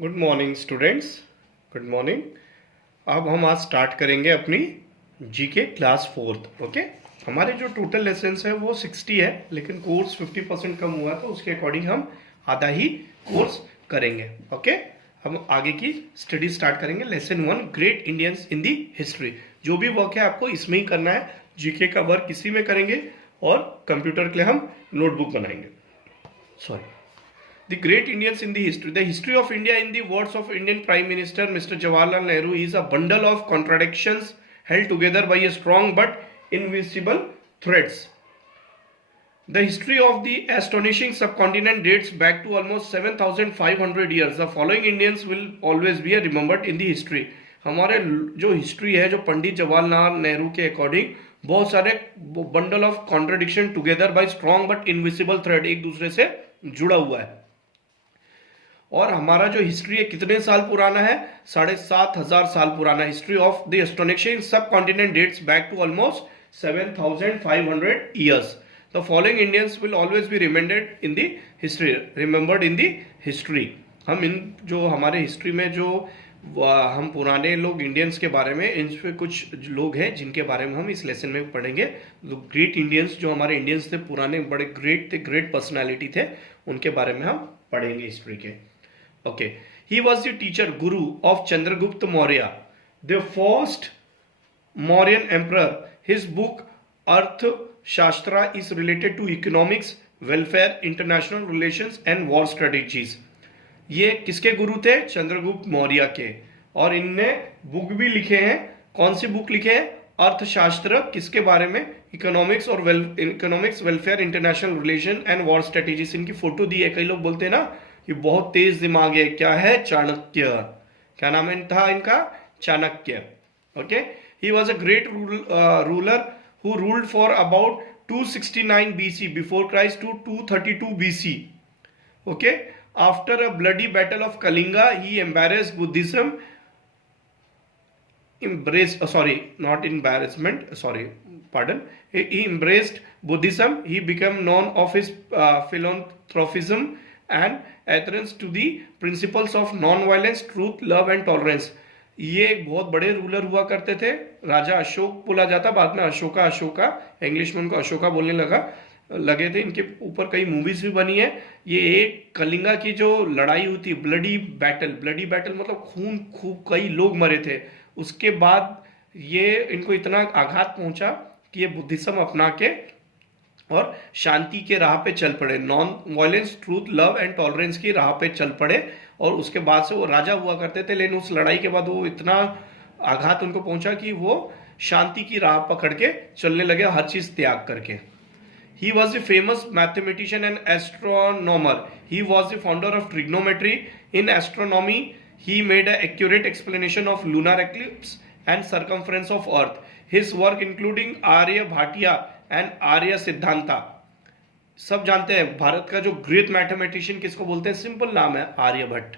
Good morning students. Good morning. अब हम आज स्टार्ट करेंगे अपनी जीके क्लास फोर्थ। ओके, हमारे जो टोटल लेसन्स है वो 60 है, लेकिन कोर्स 50% कम हुआ तो उसके अकॉर्डिंग हम आधा ही कोर्स करेंगे। ओके, हम आगे की स्टडी स्टार्ट करेंगे। Lesson 1, great Indians in the history. जो भी वर्क है आपको इसमें ही करना है। जीके का वर्क इसी में करेंगे और कंप्यूटर के लिए हम नोटबुक बनाएंगे। Sorry, the great Indians in the history. The history of India, in the words of Indian Prime Minister Mr. Jawaharlal Nehru, is a bundle of contradictions held together by a strong but invisible threads. The history of the astonishing subcontinent dates back to almost 7,500 years. The following Indians will always be remembered in the history. हमारे जो history है, जो पंडित जवाहरलाल नेहरू के according बहुत सारे bundle of contradiction together by strong but invisible thread, एक दूसरे से जुड़ा हुआ है। और हमारा जो हिस्ट्री है कितने साल पुराना है? 7,500 साल पुराना। History of the astonishing subcontinent dates back to almost 7,500 years. The following Indians will always be remembered in the history. हम इन जो हमारे हिस्ट्री में जो हम पुराने लोग इंडियंस के बारे में, इन पे कुछ लोग हैं जिनके बारे में हम इस लेसन में पढ़ेंगे। ग्रेट इंडियंस, जो हमारे इंडियंस थे पुराने, बड़े ग्रेट थे, ग्रेट पर्सनालिटी थे, उनके बारे में हम पढ़ेंगे हिस्ट्री के। Okay, he was the teacher, guru of Chandragupta Maurya, the first Mauryan emperor. His book Arthashastra is related to economics, welfare, international relations and war strategies. ये किसके गुरु थे? चंद्रगुप्त मौर्य के। और इनने बुक भी लिखे हैं। कौन सी बुक लिखे हैं? अर्थशास्त्र। किसके बारे में? इकोनॉमिक्स और economics, welfare, international relation and war strategies. इनकी फोटो दी है। कई लोग बोलते हैं ना ये बहुत तेज दिमाग है। क्या है? चाणक्य। क्या नाम था इनका? Chanakya. Okay, he was a great ruler who ruled for about 269 BC before Christ to 232 BC. Okay, after a bloody battle of Kalinga he embraced Buddhism, he embraced Buddhism. He became known of his philanthropism and adherence to the principles of non-violence, truth, love and tolerance. ये एक बहुत बड़े ruler हुआ करते थे। राजा अशोक बोला जाता, बाद में अशोका, इंग्लिश में उनको अशोका बोलने लगे थे। इनके ऊपर कई मूवीज भी बनी है। ये एक कलिंगा की जो लड़ाई हुई थी, ब्लडी बैटल मतलब खूब कई लोग मरे थे। उसके बाद ये इनको इतना आघात पहुंचा कि ये बुद्धिज्म अपना के और शांति के राह पे चल पड़े। Non violence, truth, love and tolerance की राह पे चल पड़े। और उसके बाद से वो राजा हुआ करते थे, लेकिन उस लड़ाई के बाद वो इतना आघात उनको पहुंचा कि वो शांति की राह पकड़ के चलने लगे, हर चीज त्याग करके। He was a famous mathematician and astronomer. He was the founder of trigonometry. In astronomy, he made an accurate explanation of lunar eclipse and circumference of Earth. His work including Aryabhatiya and Arya Siddhanta. सब जानते हैं भारत का जो great mathematician किसको बोलते हैं? Simple नाम है आर्यभट्ट।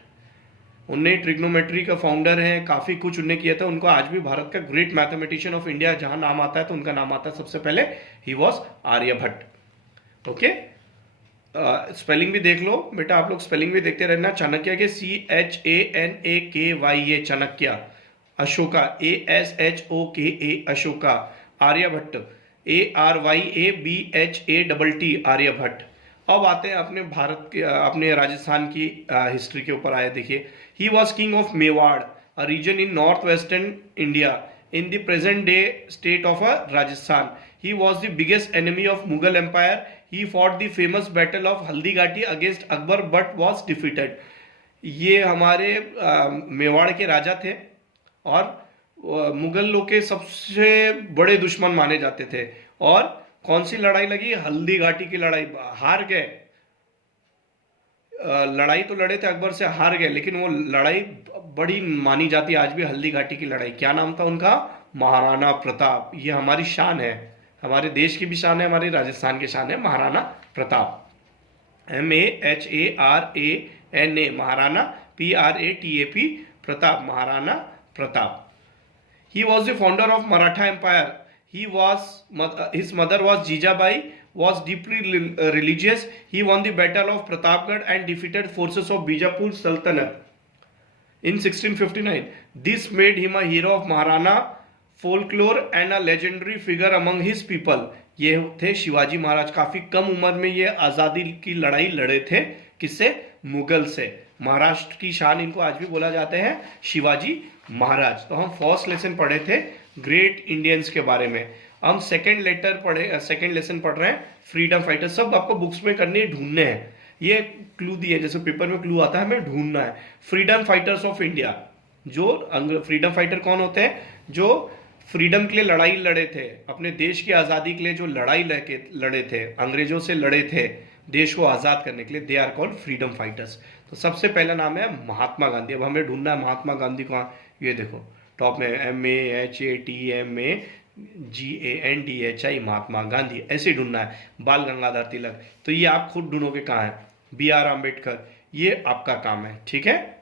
उनने ट्रिग्नोमेट्री का फाउंडर हैं, काफी कुछ उनने किया था। उनको आज भी भारत का ग्रेट मैथमेटिशियन ऑफ इंडिया जहां नाम आता है तो उनका नाम आता है सबसे पहले, he was Aryabhatta. Okay, spelling भी देख लो बेटा, आप लोग स्पेलिंग भी देखते रहना। चाणक्य के CHANAKYA Chanakya, Ashoka ASHOKA Ashoka, Aryabhata ARYABHATT Aryabhata. अब आते हैं अपने भारत के, अपने राजस्थान की हिस्ट्री के ऊपर आए। देखिए, he was king of Mewar, a region in north western India in the present day state of Rajasthan. He was the biggest enemy of Mughal Empire. He fought the famous battle of Haldighati against Akbar but was defeated. ये हमारे मेवाड़ के राजा थे और मुगल लोग के सबसे बड़े दुश्मन माने जाते थे। और कौन सी लड़ाई लगी? हल्दी घाटी की लड़ाई। हार गए। लड़ाई तो लड़े थे, अकबर से हार गए, लेकिन वो लड़ाई बड़ी मानी जाती है आज भी, हल्दी घाटी की लड़ाई। क्या नाम था उनका? महाराणा प्रताप। ये हमारी शान है, हमारे देश की भी शान है, हमारे राजस्थान की शान है, Maharana Pratap. MAHARANA Maharana, PRATAP Pratap, Maharana Pratap. He was the founder of Maratha Empire. His mother was Jijabai, was deeply religious. He won the battle of Pratapgarh and defeated forces of Bijapur Sultanate. in 1659. This made him a hero of Maharana folklore and a legendary figure among his people. ये थे शिवाजी महाराज। काफी कम उम्र में ये आजादी की लड़ाई लड़े थे। किससे? मुगल से। महाराष्ट्र की शान इनको आज भी बोला जाते हैं शिवाजी महाराज। तो हम फर्स्ट लेसन पढ़े थे ग्रेट इंडियंस के बारे में। हम सेकंड लेसन पढ़ रहे हैं फ्रीडम फाइटर। सब आपको बुक्स में करने ढूंढने हैं। ये क्लू दिए, जैसे पेपर में क्लू आता है हमें ढूंढना है। Freedom fighters of India. जो फ्रीडम फाइटर कौन होते हैं? जो फ्रीडम के लिए लड़ाई लड़े थे, अपने देश की आजादी के लिए जो लड़ाई लड़े थे, अंग्रेजों से लड़े थे देश को आजाद करने के लिए, they are called freedom fighters. तो सबसे पहला नाम है महात्मा गांधी। अब हमें ढूंढना है महात्मा गांधी को। ये देखो टॉप में MAHATMAGANDHI महात्मा गांधी, ऐसे ढूंढना है। बाल गंगाधर तिलक, तो ये आप खुद ढूंढोगे कहाँ है। BR अम्बेडकर, ये आपका काम है। ठीक है,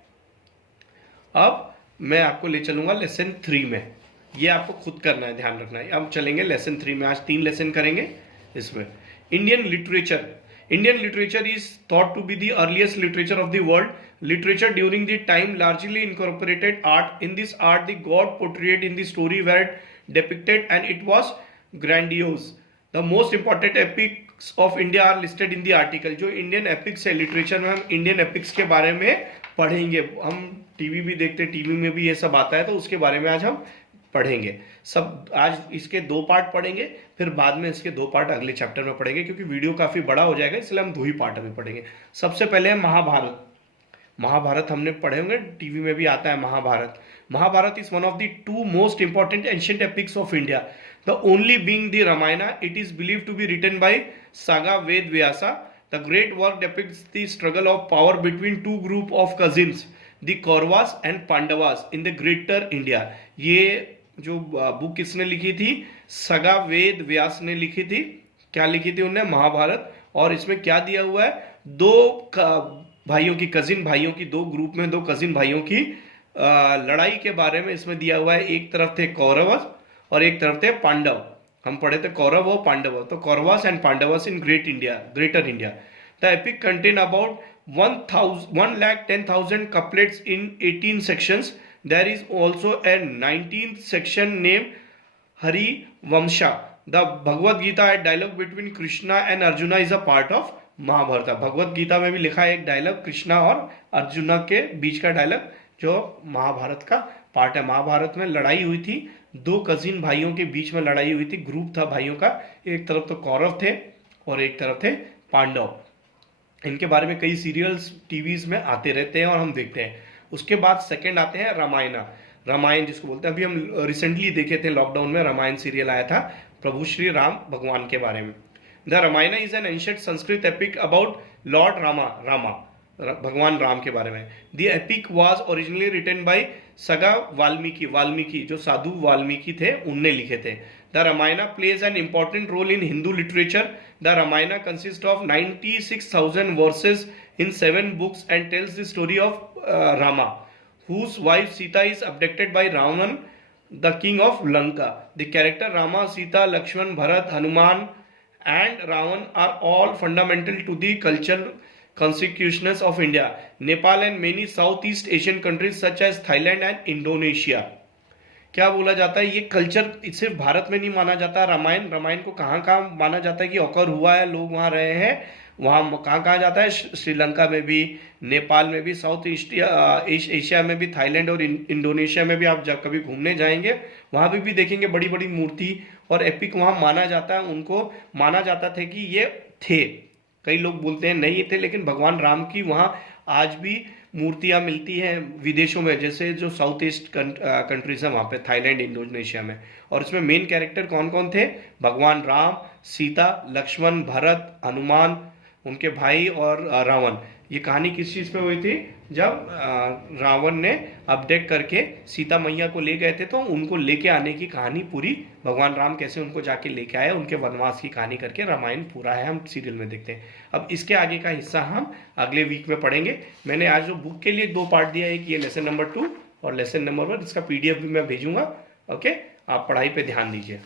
अब मैं आपको ले चलूंगा लेसन 3 में। ये आपको खुद करना है, ध्यान रखना है। अब चलेंगे लेसन 3 में। आज 3 लेसन करेंगे इसमें। Indian literature is thought to be the earliest literature of the world. Literature during the time largely incorporated art. In this art the god portrayed in the story were depicted and it was grandiose. The most important epics of India are listed in the article. जो Indian epics है literature में, हम Indian epics के बारे में पढ़ेंगे। हम TV भी देखते हैं, टीवी में भी ये सब आता है, तो उसके बारे में आज हम पढ़ेंगे। सब आज इसके 2 पार्ट पढ़ेंगे, फिर बाद में इसके 2 पार्ट अगले चैप्टर में पढ़ेंगे, क्योंकि वीडियो काफी बड़ा हो जाएगा, इसलिए हम 2 ही पार्ट अभी पढ़ेंगे। सबसे पहले है महाभारत। महाभारत हमने पढ़े होंगे, टीवी में भी आता है Mahabharat. Mahabharata is one of the 2 most important ancient epics of India. The only being the Ramayana. It is believed to be written by Saga Ved Vyasa. The great work depicts the struggle of power between 2 group of cousins, the Kauravas and Pandavas in the greater India. ये जो book किसने लिखी थी? सगा वेद व्यास ने लिखी थी। क्या लिखी थी उन्होंने? महाभारत। और इसमें क्या दिया हुआ है? 2 भाइयों की, कजिन भाइयों की, 2 ग्रुप में 2 कजिन भाइयों की लड़ाई के बारे में इसमें दिया हुआ है। एक तरफ थे कौरव और एक तरफ थे पांडव। हम पढ़े थे कौरव और पांडव। तो Kauravas and Pandavas in greater India. The epic contain about 1,10,000 couplets in 18 sections. There is also a 19th section named Hari Vamsha. The Bhagavad Gita, a dialogue between Krishna and Arjuna, is a part of Mahabharat. Bhagavad Gita में भी लिखा है एक dialogue, Krishna और अर्जुना के बीच का dialogue, जो महाभारत का पार्ट है। महाभारत में लड़ाई हुई थी, 2 कजिन भाइयों के बीच में लड़ाई हुई थी। ग्रुप था भाइयों का, एक तरफ तो कौरव थे और एक तरफ थे पांडव। इनके बारे में कई सीरियल्स टीवीज में आते रहते हैं और हम देखते हैं। उसके बाद सेकंड आते हैं रामायण जिसको बोलते हैं। अभी हम रिसेंटली देखे थे, लॉकडाउन में रामायण सीरियल आया था प्रभु श्री राम भगवान के बारे में। The Ramayana is an ancient Sanskrit epic about lord Rama, भगवान राम के बारे में। The epic was originally written by sage Valmiki, जो साधु वाल्मीकि थे, उनने लिखे थे। The Ramayana plays an important role in Hindu literature. The Ramayana consist of 96,000 verses in 7 books and tells the story of Rama, whose wife Sita is abducted by Ravan, the king of Lanka. The character Rama, Sita, Lakshman, Bharat, Hanuman and Ravan are all fundamental to the cultural consciousness of India, Nepal and many Southeast Asian countries such as Thailand and Indonesia. क्या बोला जाता है, ये culture सिर्फ भारत में नहीं माना जाता। रामायण को कहाँ कहाँ माना जाता है कि ऑकर हुआ है, लोग वहाँ रहे हैं, वहाँ कहाँ कहाँ जाता है? श्रीलंका में भी, नेपाल में भी, साउथ ईस्ट एशिया में भी, थाईलैंड और इंडोनेशिया में भी। आप जब कभी घूमने जाएंगे वहाँ भी देखेंगे बड़ी बड़ी मूर्ति और एपिक वहाँ माना जाता है। उनको माना जाता था कि ये थे, कई लोग बोलते हैं नहीं थे, लेकिन भगवान राम की वहाँ आज भी मूर्तियाँ मिलती हैं विदेशों में, जैसे जो साउथ ईस्ट कंट्रीज है वहाँ पे, थाईलैंड, इंडोनेशिया में। और इसमें मेन कैरेक्टर कौन कौन थे? भगवान राम, सीता, लक्ष्मण, भरत, हनुमान, उनके भाई और रावण। ये कहानी किस चीज़ पे हुई थी? जब रावण ने अपडेट करके सीता मैया को ले गए थे, तो उनको लेके आने की कहानी पूरी, भगवान राम कैसे उनको जाके लेके आए, उनके वनवास की कहानी करके रामायण पूरा है, हम सीरियल में देखते हैं। अब इसके आगे का हिस्सा हम अगले वीक में पढ़ेंगे। मैंने आज जो बुक के लिए 2 पार्ट दिया है, एक ये लेसन नंबर 2 और लेसन नंबर 1, इसका PDF भी मैं भेजूंगा। ओके, आप पढ़ाई पे ध्यान दीजिए।